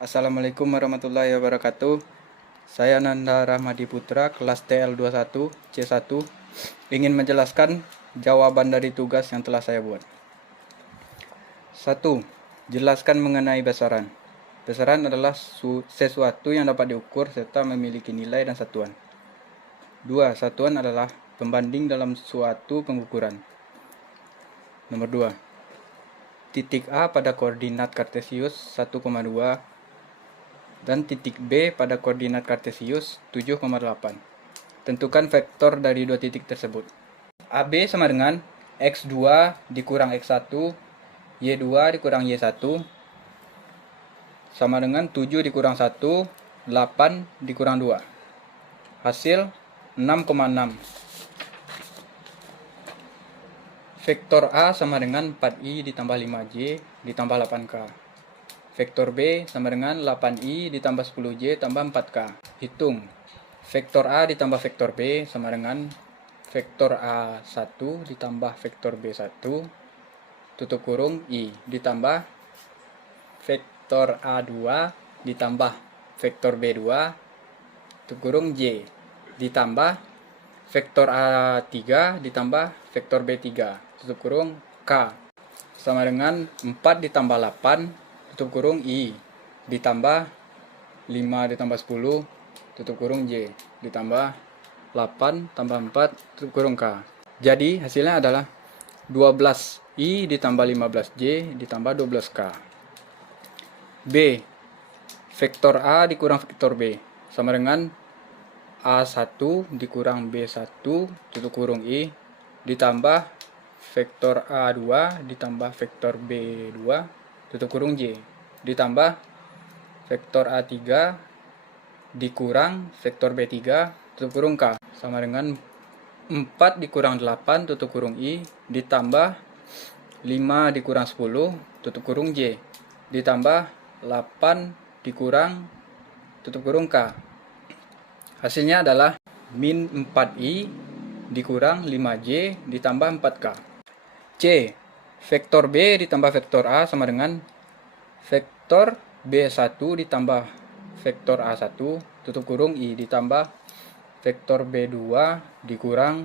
Assalamualaikum warahmatullahi wabarakatuh. Saya Nanda Rahmadi Putra, kelas TL21 C1, ingin menjelaskan jawaban dari tugas yang telah saya buat. 1. Jelaskan mengenai besaran. Besaran adalah sesuatu yang dapat diukur serta memiliki nilai dan satuan. 2. Satuan adalah pembanding dalam suatu pengukuran. Nomor 2. Titik A pada koordinat kartesius 1,2 dan titik B pada koordinat kartesius 7,8. Tentukan vektor dari dua titik tersebut. AB sama dengan X2 dikurang X1, Y2 dikurang Y1 sama dengan 7 dikurang 1, 8 dikurang 2. Hasil 6,6. Vektor A sama dengan 4I ditambah 5J ditambah 8K. Vektor B sama dengan 8I ditambah 10J tambah 4K. Hitung. Vektor A ditambah vektor B sama dengan vektor A1 ditambah vektor B1 tutup kurung I ditambah vektor A2 ditambah vektor B2 tutup kurung J ditambah vektor A3 ditambah vektor B3 tutup kurung K sama dengan 4 ditambah 8 tutup kurung I ditambah 5 ditambah 10 tutup kurung J ditambah 8 tambah 4 tutup kurung K. Jadi hasilnya adalah 12I ditambah 15J ditambah 12K. B. Vektor A dikurang vektor B sama dengan A1 dikurang B1 tutup kurung I ditambah vektor A2 ditambah vektor B2 tutup kurung J ditambah vektor A3 dikurang vektor B3 tutup kurung K sama dengan 4 dikurang 8 tutup kurung I ditambah 5 dikurang 10 tutup kurung J ditambah 8 dikurang tutup kurung K. Hasilnya adalah min 4I dikurang 5J ditambah 4K. C. Vektor B ditambah vektor A sama dengan vektor B1 ditambah vektor A1 tutup kurung I ditambah vektor B2 dikurang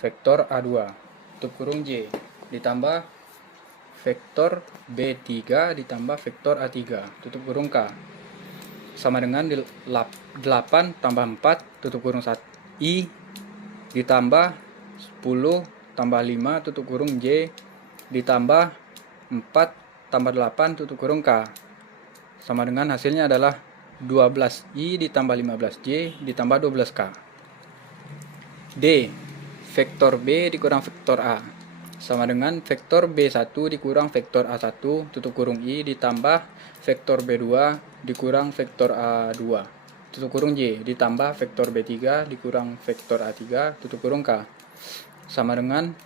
vektor A2 tutup kurung J ditambah vektor B3 ditambah vektor A3 tutup kurung K sama dengan 8 tambah 4 tutup kurung 1 I ditambah 10 tambah 5 tutup kurung J ditambah 4 tambah 8 tutup kurung K sama dengan hasilnya adalah 12I ditambah 15J ditambah 12K. D. Vektor B dikurang vektor A sama dengan vektor B1 dikurang vektor A1 tutup kurung I ditambah vektor B2 dikurang vektor A2 tutup kurung J ditambah vektor B3 dikurang vektor A3 tutup kurung K sama dengan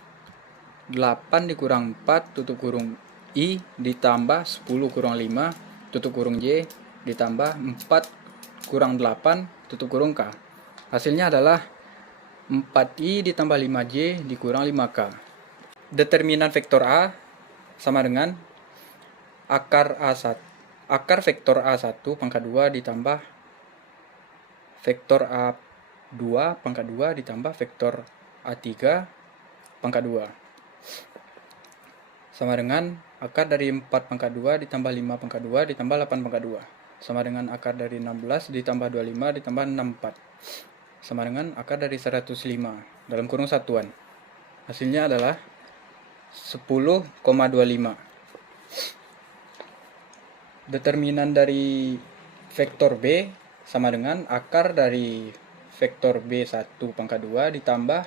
8 dikurang 4 tutup kurung I ditambah 10 kurang 5 tutup kurung J ditambah 4 kurang 8 tutup kurung K. Hasilnya adalah 4I ditambah 5J dikurang 5K. Determinan vektor A sama dengan akar vektor A1 pangkat 2 ditambah vektor A2 pangkat 2 ditambah vektor A3 pangkat 2 sama dengan akar dari 4 pangkat 2 ditambah 5 pangkat 2 ditambah 8 pangkat 2 sama dengan akar dari 16 ditambah 25 ditambah 64 sama dengan akar dari 105 dalam kurung satuan. Hasilnya adalah 10,25. Determinan dari vektor B sama dengan akar dari vektor B1 pangkat 2 ditambah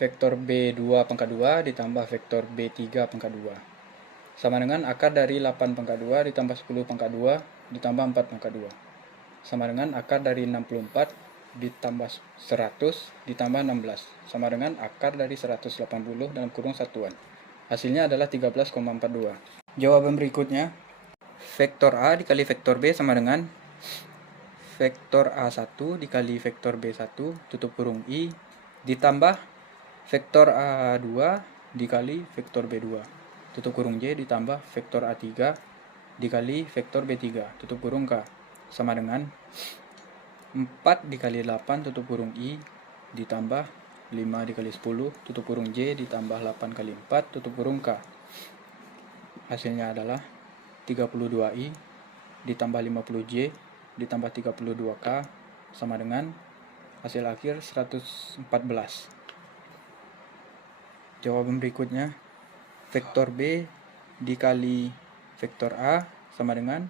vektor B2 pangkat 2 ditambah vektor B3 pangkat 2 sama dengan akar dari 8 pangkat 2 ditambah 10 pangkat 2 ditambah 4 pangkat 2 sama dengan akar dari 64 ditambah 100 ditambah 16 sama dengan akar dari 180 dalam kurung satuan. Hasilnya adalah 13,42. Jawaban berikutnya, vektor A dikali vektor B sama dengan vektor A1 dikali vektor B1 tutup kurung I ditambah vektor A2 dikali vektor B2 tutup kurung J ditambah vektor A3 dikali vektor B3 tutup kurung K sama dengan 4 dikali 8 tutup kurung I ditambah 5 dikali 10 tutup kurung J ditambah 8 kali 4 tutup kurung K. Hasilnya adalah 32I ditambah 50J ditambah 32K sama dengan hasil akhir 114. Jawaban berikutnya, vektor B dikali vektor A sama dengan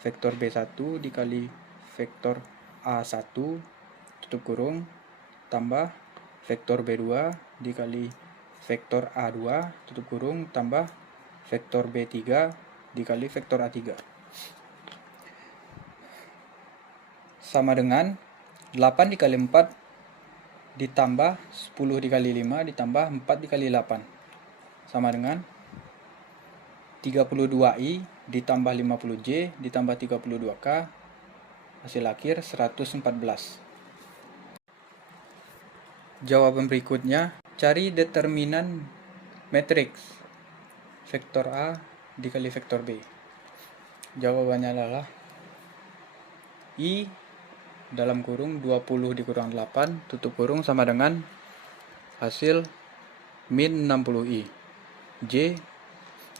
vektor B1 dikali vektor A1 tutup kurung tambah vektor B2 dikali vektor A2 tutup kurung tambah vektor B3 dikali vektor A3 sama dengan 8 dikali 4 ditambah 10 dikali 5 ditambah 4 dikali 8 sama dengan 32I ditambah 50J ditambah 32K hasil akhir 114. Jawaban berikutnya, cari determinan matriks vektor A dikali vektor B. Jawabannya adalah I dalam kurung 20 dikurang 8 tutup kurung sama dengan hasil min 60I. J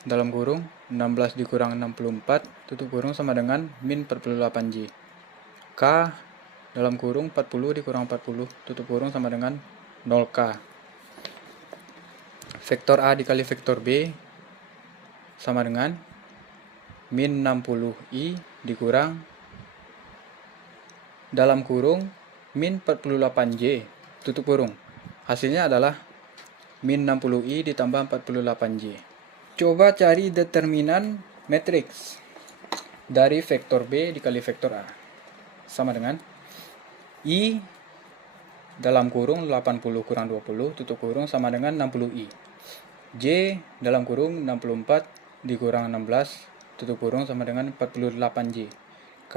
dalam kurung 16 dikurang 64 tutup kurung sama dengan min 48J. K dalam kurung 40 dikurang 40 tutup kurung sama dengan 0K. Vektor A dikali vektor B sama dengan min 60I dikurang dalam kurung min 48J tutup kurung. Hasilnya adalah min 60I ditambah 48J. Coba cari determinan matriks dari vektor B dikali vektor A. Sama dengan I dalam kurung 80 kurang 20 tutup kurung sama dengan 60I. J dalam kurung 64 dikurang 16 tutup kurung sama dengan 48J. K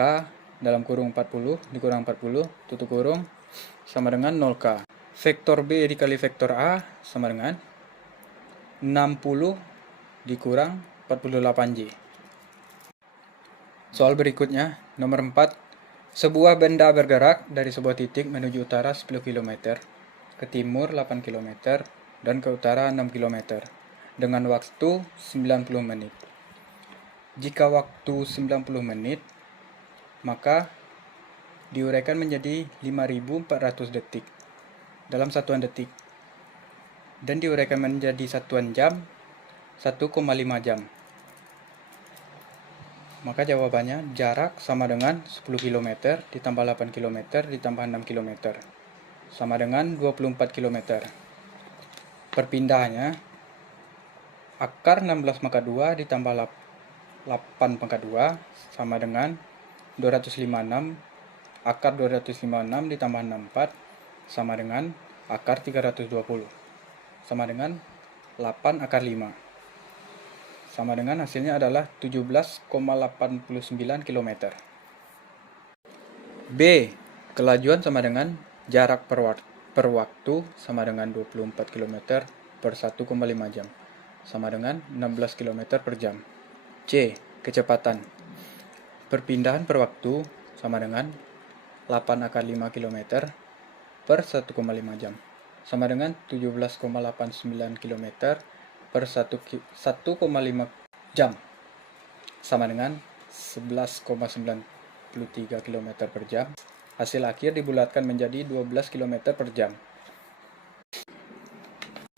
dalam kurung 40 dikurang 40 tutup kurung sama dengan 0K. Vektor B dikali vektor A sama dengan 60 dikurang 48J. Soal berikutnya, nomor 4. Sebuah benda bergerak dari sebuah titik menuju utara 10 km, ke timur 8 km, dan ke utara 6 km, dengan waktu 90 menit. Jika waktu 90 menit, maka diuraikan menjadi 5400 detik dalam satuan detik, dan diuraikan menjadi satuan jam 1,5 jam. Maka jawabannya jarak sama dengan 10 km ditambah 8 km ditambah 6 km sama dengan 24 km. Perpindahannya akar 16 pangkat 2 ditambah 8 pangkat 2 sama dengan 256. Akar 256 ditambah 64 sama dengan akar 320 sama dengan 8 akar 5 sama dengan hasilnya adalah 17,89 km. B. Kelajuan sama dengan jarak per waktu sama dengan 24 km per 1,5 jam sama dengan 16 km per jam. C. Kecepatan perpindahan per waktu sama dengan 8 akar 5 km per 1,5 jam sama dengan 17,89 km per 1,5 jam sama dengan 11,93 km per jam. Hasil akhir dibulatkan menjadi 12 km per jam.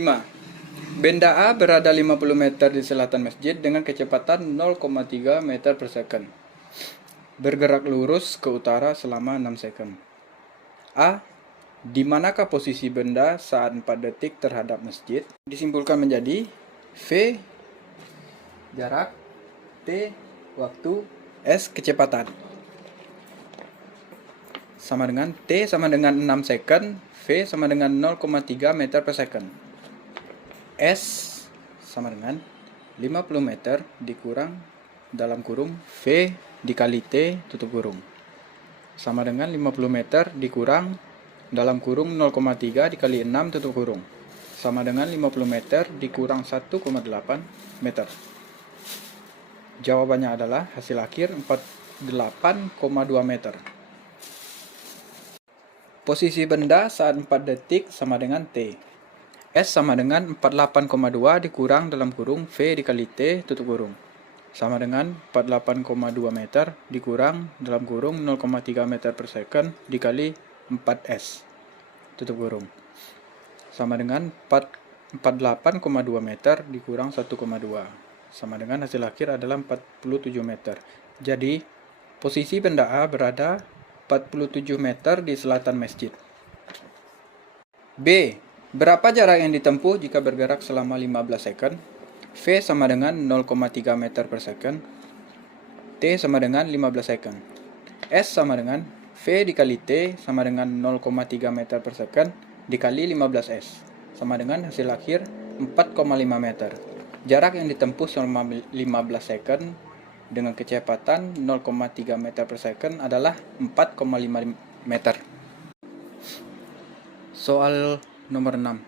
5. Benda A berada 50 meter di selatan masjid dengan kecepatan 0,3 meter per second. Bergerak lurus ke utara selama 6 second. A. Di manakah posisi benda saat 4 detik terhadap masjid? Disimpulkan menjadi V. Jarak, T. Waktu, S. Kecepatan. Sama dengan T sama dengan 6 second, V sama dengan 0,3 meter per second. S sama dengan 50 meter dikurang dalam kurung V dikali T tutup kurung sama dengan 50 meter dikurang dalam kurung 0,3 dikali 6 tutup kurung sama dengan 50 meter dikurang 1,8 meter. Jawabannya adalah hasil akhir 48,2 meter. Posisi benda saat 4 detik sama dengan T. S sama dengan 48,2 dikurang dalam kurung V dikali T tutup kurung. Sama dengan 48,2 meter dikurang dalam kurung 0,3 meter per second dikali 4S tutup kurung. Sama dengan 48,2 meter dikurang 1,2. Sama dengan hasil akhir adalah 47 meter. Jadi, posisi benda A berada 47 meter di selatan masjid. B. Berapa jarak yang ditempuh jika bergerak selama 15 second? V sama dengan 0,3 meter per second. T sama dengan 15 second. S sama dengan V dikali T sama dengan 0,3 meter per second dikali 15S. Sama dengan hasil akhir 4,5 meter. Jarak yang ditempuh selama 15 second dengan kecepatan 0,3 meter per second adalah 4,5 meter. Soal nomor 6.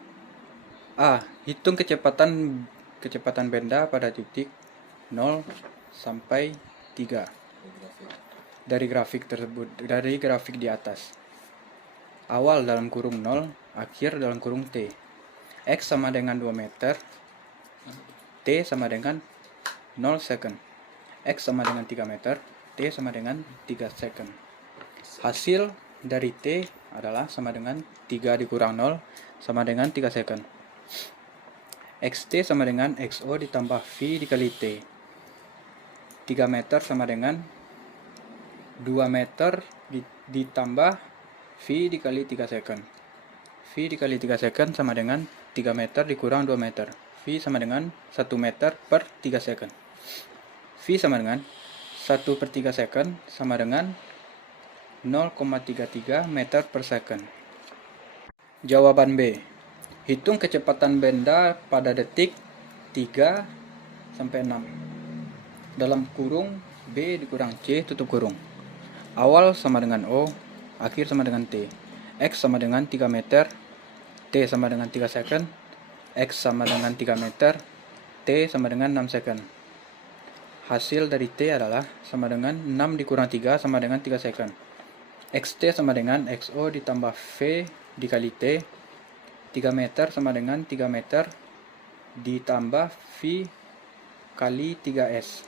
A. Hitung kecepatan benda pada titik 0 sampai 3 dari grafik di atas. Awal dalam kurung 0, akhir dalam kurung T. X sama dengan 2 meter, T sama dengan 0 second. X sama dengan 3 meter, T sama dengan 3 second. Hasil dari T adalah sama dengan 3 dikurang 0 sama dengan 3 second. XT sama dengan XO ditambah V dikali T. 3 meter sama dengan 2 meter ditambah V dikali 3 second. V dikali 3 second sama dengan 3 meter dikurang 2 meter. V sama dengan 1 meter per 3 second. V sama dengan 1 per 3 second sama dengan 0,33 meter per second. Jawaban B. Hitung kecepatan benda pada detik 3 sampai 6. Dalam kurung B dikurang C tutup kurung. Awal sama dengan O, akhir sama dengan T. X sama dengan 3 meter, T sama dengan 3 second, X sama dengan 3 meter, T sama dengan 6 second. Hasil dari T adalah sama dengan 6 dikurang 3 sama dengan 3 second. XT sama dengan XO ditambah V dikali T. 3 meter sama dengan 3 meter ditambah V kali 3S.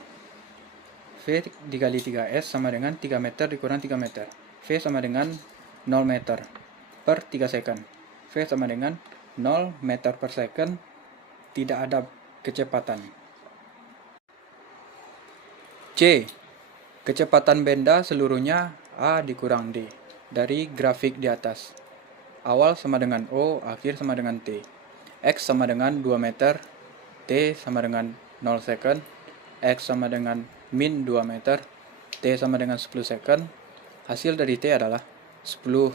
V dikali 3S sama dengan 3 meter dikurang 3 meter. V sama dengan 0 meter per 3 second. V sama dengan 0 meter per second. Tidak ada kecepatan. C. Kecepatan benda seluruhnya A dikurang D dari grafik di atas. Awal sama dengan O, akhir sama dengan T. X sama dengan 2 meter, T sama dengan 0 second, X sama dengan min 2 meter, T sama dengan 10 second. Hasil dari T adalah 10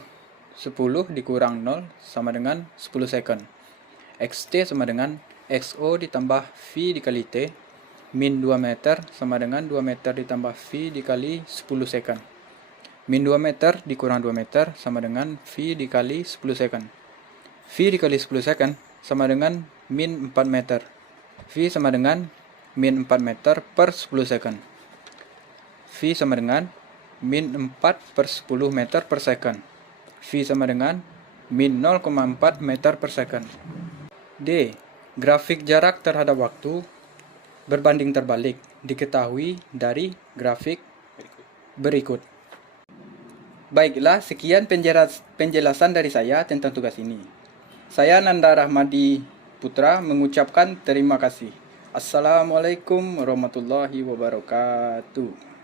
dikurang 0 sama dengan 10 second. XT sama dengan XO ditambah V dikali T, min 2 meter sama dengan 2 meter ditambah V dikali 10 second. Min 2 meter dikurang 2 meter sama dengan V dikali 10 second. V dikali 10 second sama dengan min 4 meter. V sama dengan min 4 meter per 10 second. V sama dengan min 4 per 10 meter per second. V sama dengan min 0,4 meter per second. D. Grafik jarak terhadap waktu berbanding terbalik diketahui dari grafik berikut. Baiklah, sekian penjelasan dari saya tentang tugas ini. Saya Nanda Rahmadi Putra mengucapkan terima kasih. Assalamualaikum warahmatullahi wabarakatuh.